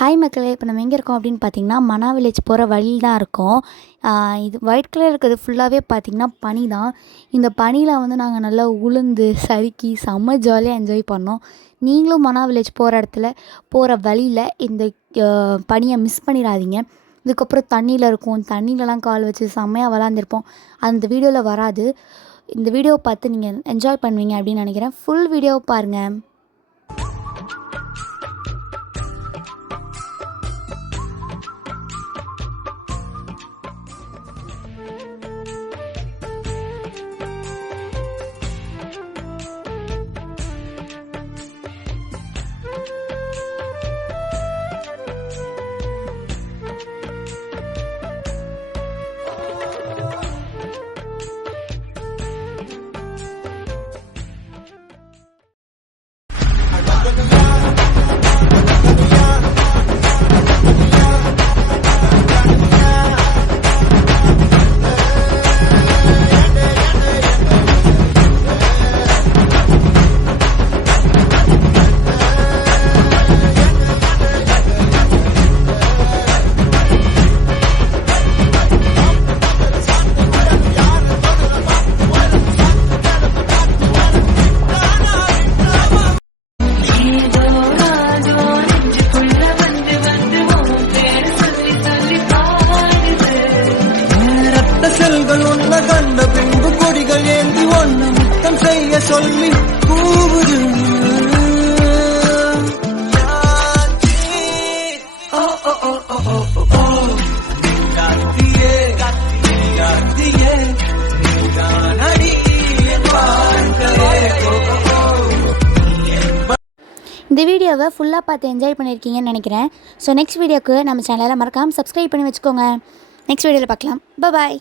Hi மக்களே! இப்போ நம்ம எங்கே இருக்கோம் அப்படின்னு பார்த்தீங்கன்னா, மனா வில்லேஜ் போகிற வழியில் தான் இருக்கோம். இது ஒயிட் கலர் இருக்கிறது ஃபுல்லாகவே பார்த்தீங்கன்னா பனி தான். இந்த பனியில் வந்து நாங்கள் நல்லா உளுந்து, சறுக்கி செம்ம ஜாலியாக என்ஜாய் பண்ணோம். நீங்களும் மனா வில்லேஜ் போகிற இடத்துல போகிற வழியில் இந்த பனியை மிஸ் பண்ணிடாதீங்க. இதுக்கப்புறம் தண்ணியில் இருக்கும். தண்ணியிலலாம் கால் வச்சு செம்மையாக விளாண்டுருப்போம். அந்த வீடியோவில் வராது. இந்த வீடியோவை பார்த்து நீங்கள் என்ஜாய் பண்ணுவீங்க அப்படின்னு நினைக்கிறேன். ஃபுல் வீடியோவை பாருங்கள். கண்ட பின்பு கொடிகள் ஏந்தி ஒன்ன முத்தம் செய்ய சொல்லி கூவுது. இந்த வீடியோவை ஃபுல்லாக பார்த்து என்ஜாய் பண்ணியிருக்கீங்கன்னு நினைக்கிறேன். ஸோ நெக்ஸ்ட் வீடியோக்கு நம்ம சேனலை மறக்காமல் சப்ஸ்கிரைப் பண்ணி வச்சுக்கோங்க. நெக்ஸ்ட் வீடியோவில் பார்க்கலாம். பாய்.